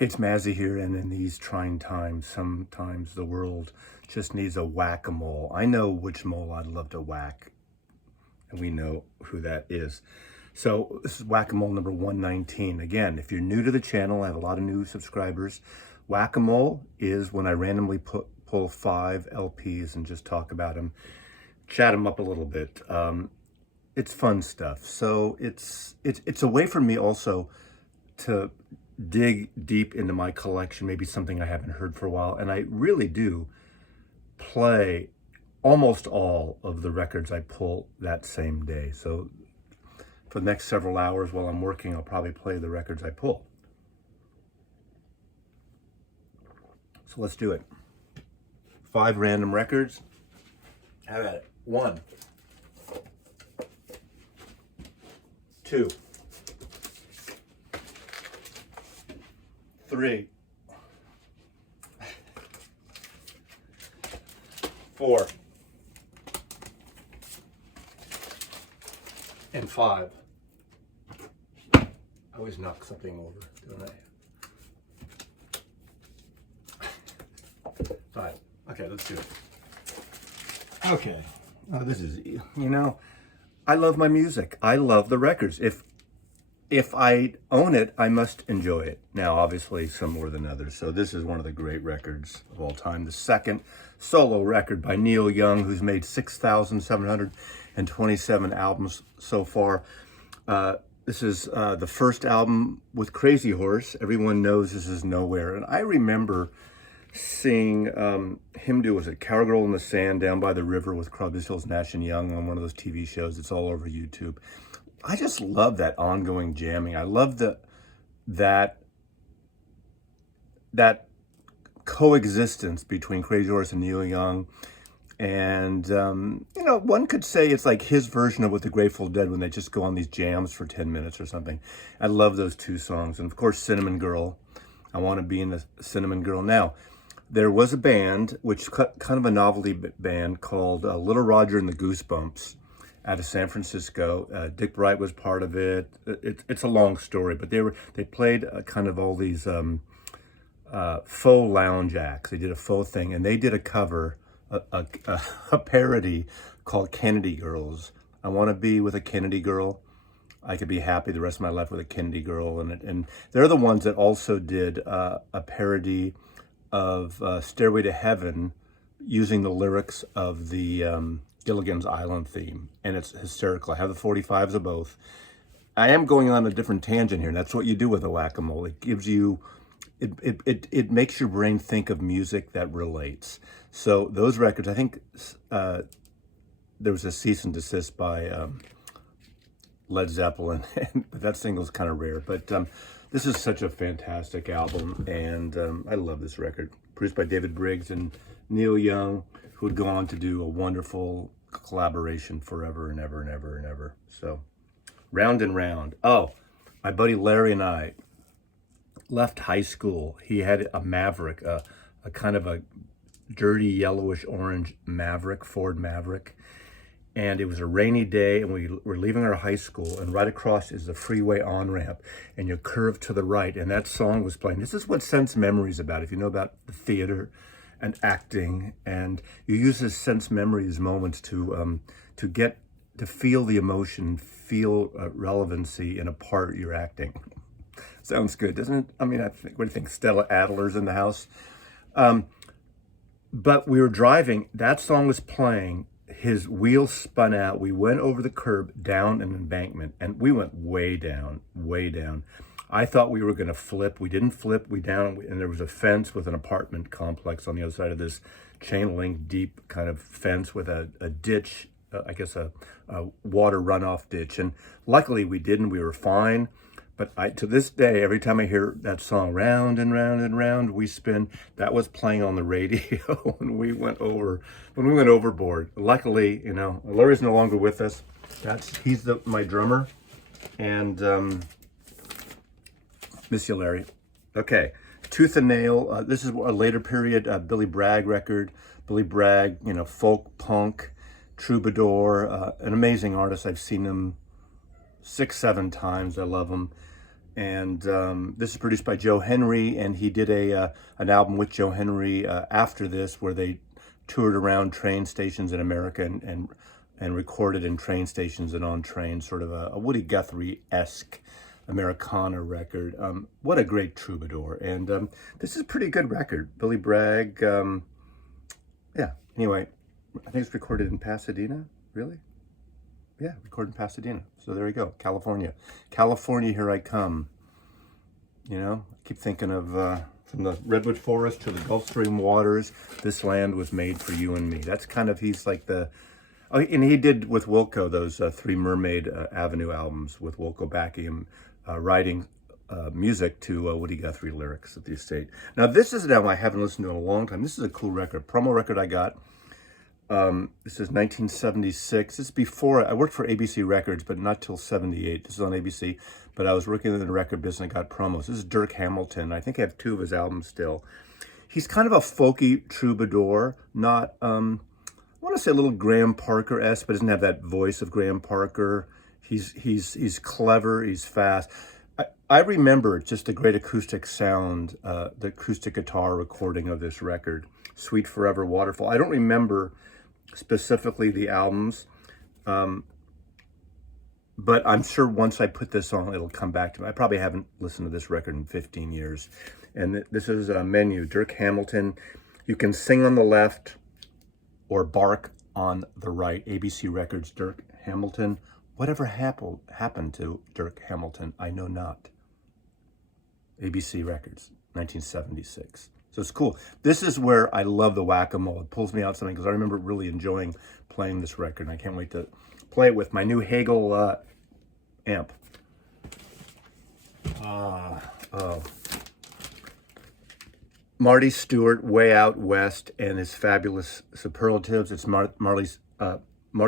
It's Mazzy here, and in these trying times, sometimes the world just needs a whack-a-mole. I know which mole I'd love to whack, and we know who that is. So this is whack-a-mole number 119. Again, if you're new to the channel, I have a lot of new subscribers. Whack-a-mole is when I randomly pull 5 LPs and just talk about them, chat them up a little bit. It's fun stuff. So it's a way for me also to dig deep into my collection, maybe something I haven't heard for a while. And I really do play almost all of the records I pull that same day. So for the next several hours while I'm working, I'll probably play the records I pull. So let's do it. 5 random records. How about it? 1, 2, 3, 4, and 5. I always knock something over, don't I? 5. Okay, let's do it. Okay. This is, I love my music. I love the records. If I own it, I must enjoy it. Now, obviously, some more than others. So this is one of the great records of all time. The second solo record by Neil Young, who's made 6,727 albums so far. This is the first album with Crazy Horse. Everyone knows this is Nowhere. And I remember seeing him do, was it Cowgirl in the Sand down by the river with Crosby, Stills, Nash and Young on one of those TV shows. It's all over YouTube. I just love that ongoing jamming. I love that coexistence between Crazy Horse and Neil Young. And, one could say it's like his version of what the Grateful Dead when they just go on these jams for 10 minutes or something. I love those 2 songs. And, of course, Cinnamon Girl. I Want to Be in the Cinnamon Girl. Now, there was a band, which kind of a novelty band called Little Roger and the Goosebumps, out of San Francisco. Dick Bright was part of it. It's a long story, but they played kind of all these faux lounge acts. They did a faux thing, and they did a cover, a parody called Kennedy Girls. I want to be with a Kennedy girl. I could be happy the rest of my life with a Kennedy girl. And they're the ones that also did a parody of Stairway to Heaven using the lyrics of the Gilligan's Island theme, and it's hysterical. I have the 45s of both. I am going on a different tangent here, and that's what you do with a whack-a-mole. It gives you, it makes your brain think of music that relates. So those records, I think there was a cease and desist by Led Zeppelin, and that single's kind of rare. But this is such a fantastic album, and I love this record. Produced by David Briggs and Neil Young, who would go on to do a wonderful collaboration forever and ever and ever and ever. So, Round and Round. Oh, my buddy Larry and I left high school. He had a Maverick, a kind of a dirty yellowish orange Maverick, Ford Maverick. And it was a rainy day, and we were leaving our high school, and right across is the freeway on-ramp, and you curve to the right, and that song was playing. This is what Sense Memory's about. If you know about the theater and acting, and you use this sense memories moments to feel the emotion, feel relevancy in a part you're acting. Sounds good, doesn't it? I mean, what do you think? Stella Adler's in the house. But we were driving, that song was playing, his wheels spun out, we went over the curb, down an embankment, and we went way down, way down. I thought we were going to flip. We didn't flip. We down, and there was a fence with an apartment complex on the other side of this chain link, deep kind of fence with a ditch, I guess a water runoff ditch. And luckily we didn't. We were fine. But to this day, every time I hear that song, Round and Round and Round, We Spin, that was playing on the radio when we went overboard. Luckily, Larry's no longer with us. He's my drummer, and miss you, Larry. Okay, Tooth and Nail. This is a later period Billy Bragg record. Billy Bragg, folk punk, troubadour, an amazing artist. I've seen him 6, 7 times. I love him. And this is produced by Joe Henry, and he did an album with Joe Henry after this, where they toured around train stations in America and recorded in train stations and on trains, sort of a Woody Guthrie-esque Americana record. What a great troubadour. And this is a pretty good record. Billy Bragg, yeah, anyway, I think it's recorded in Pasadena, really? Yeah, recorded in Pasadena. So there you go, California. California, here I come. You know, I keep thinking of from the Redwood Forest to the Gulf Stream waters, this land was made for you and me. That's kind of, he's like the, oh, and he did with Wilco those Three Mermaid Avenue albums with Wilco backing him, writing music to Woody Guthrie lyrics at the estate. Now, this is an album I haven't listened to in a long time. This is a cool record, promo record I got. This is 1976. This is before, I worked for ABC Records, but not till 78. This is on ABC, but I was working in the record business and I got promos. This is Dirk Hamilton. I think I have 2 of his albums still. He's kind of a folky troubadour, not, I want to say a little Graham Parker-esque, but doesn't have that voice of Graham Parker. He's clever, he's fast. I remember just a great acoustic sound, the acoustic guitar recording of this record, Sweet Forever Waterfall. I don't remember specifically the albums, but I'm sure once I put this on, it'll come back to me. I probably haven't listened to this record in 15 years. And this is a menu, Dirk Hamilton. You can sing on the left or bark on the right. ABC Records, Dirk Hamilton. Whatever happened to Dirk Hamilton, I know not. ABC Records, 1976. So it's cool. This is where I love the whack-a-mole. It pulls me out something because I remember really enjoying playing this record, and I can't wait to play it with my new Hagel amp. Marty Stewart, Way Out West, and his fabulous superlatives. It's Marty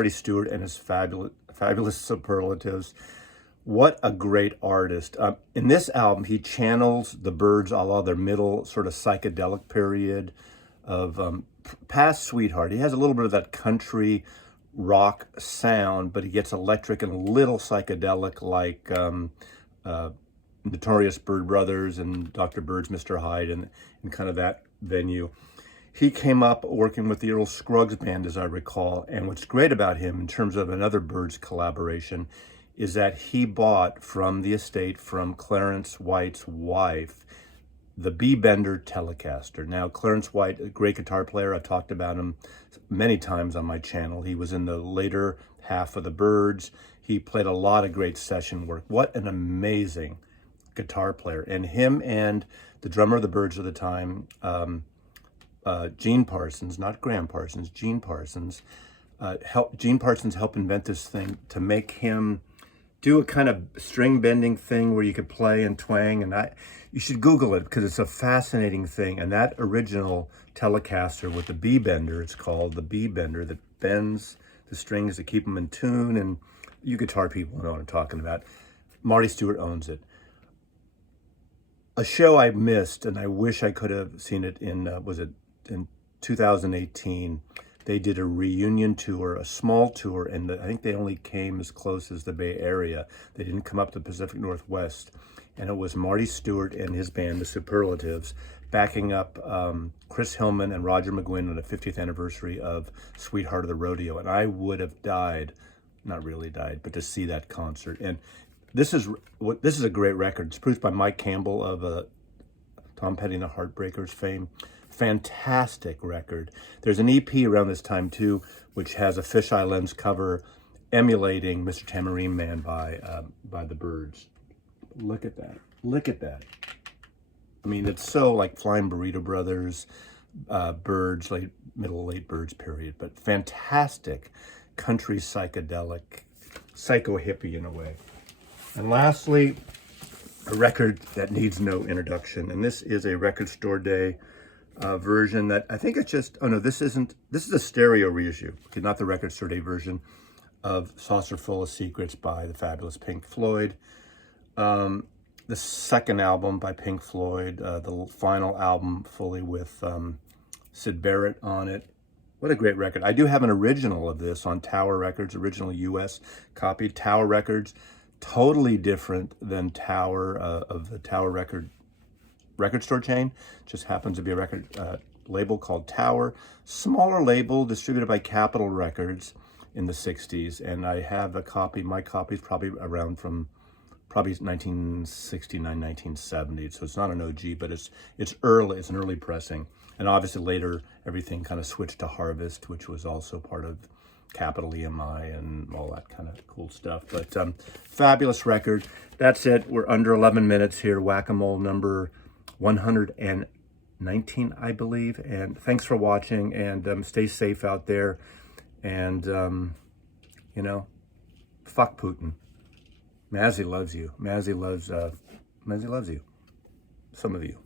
Stewart and his fabulous superlatives. What a great artist. In this album, he channels the Byrds a la their middle sort of psychedelic period of past Sweetheart. He has a little bit of that country rock sound, but he gets electric and a little psychedelic like Notorious Byrd Brothers and Dr. Bird's Mr. Hyde and kind of that venue. He came up working with the Earl Scruggs Band, as I recall, and what's great about him in terms of another Byrds collaboration is that he bought from the estate, from Clarence White's wife, the B-Bender Telecaster. Now, Clarence White, a great guitar player. I've talked about him many times on my channel. He was in the later half of the Byrds. He played a lot of great session work. What an amazing guitar player. And him and the drummer of the Byrds at the time, Gene Parsons, not Graham Parsons, Gene Parsons, Gene Parsons helped invent this thing to make him do a kind of string bending thing where you could play and twang, and you should Google it because it's a fascinating thing. And that original Telecaster with the B-Bender, it's called the B-Bender, that bends the strings to keep them in tune, and you guitar people know what I'm talking about. Marty Stewart owns it. A show I missed, and I wish I could have seen it in, was it in 2018, they did a reunion tour, a small tour, and I think they only came as close as the Bay Area. They didn't come up to the Pacific Northwest. And it was Marty Stewart and his band, the Superlatives, backing up Chris Hillman and Roger McGuinn on the 50th anniversary of Sweetheart of the Rodeo. And I would have died, not really died, but to see that concert. And this is a great record. It's produced by Mike Campbell of Tom Petty and the Heartbreakers fame. Fantastic record. There's an EP around this time too, which has a fisheye lens cover emulating Mr. Tambourine Man by the Byrds. Look at that. Look at that. I mean, it's so like Flying Burrito Brothers, Byrds, late Byrds period, but fantastic country psychedelic, psycho hippie in a way. And lastly, a record that needs no introduction, and this is a Record Store Day version that I think it's just, oh no, this is a stereo reissue, okay, not the Record Store Day version of Saucer Full of Secrets by the fabulous Pink Floyd. The second album by Pink Floyd, the final album fully with Syd Barrett on it. What a great record. I do have an original of this on Tower Records, original US copy, Tower Records. Totally different than Tower, of the Tower record store chain. Just happens to be a record label called Tower. Smaller label distributed by Capitol Records in the 60s. And I have a copy. My copy is probably around from probably 1969, 1970. So it's not an OG, but it's early. It's an early pressing. And obviously later everything kind of switched to Harvest, which was also part of Capitol EMI and all that kind of cool stuff. But fabulous record. That's it. We're under 11 minutes here. Whack-A-Mole number 119, I believe. And thanks for watching, and stay safe out there. And, you know, fuck Putin. Mazzy loves you. Mazzy loves you. Some of you.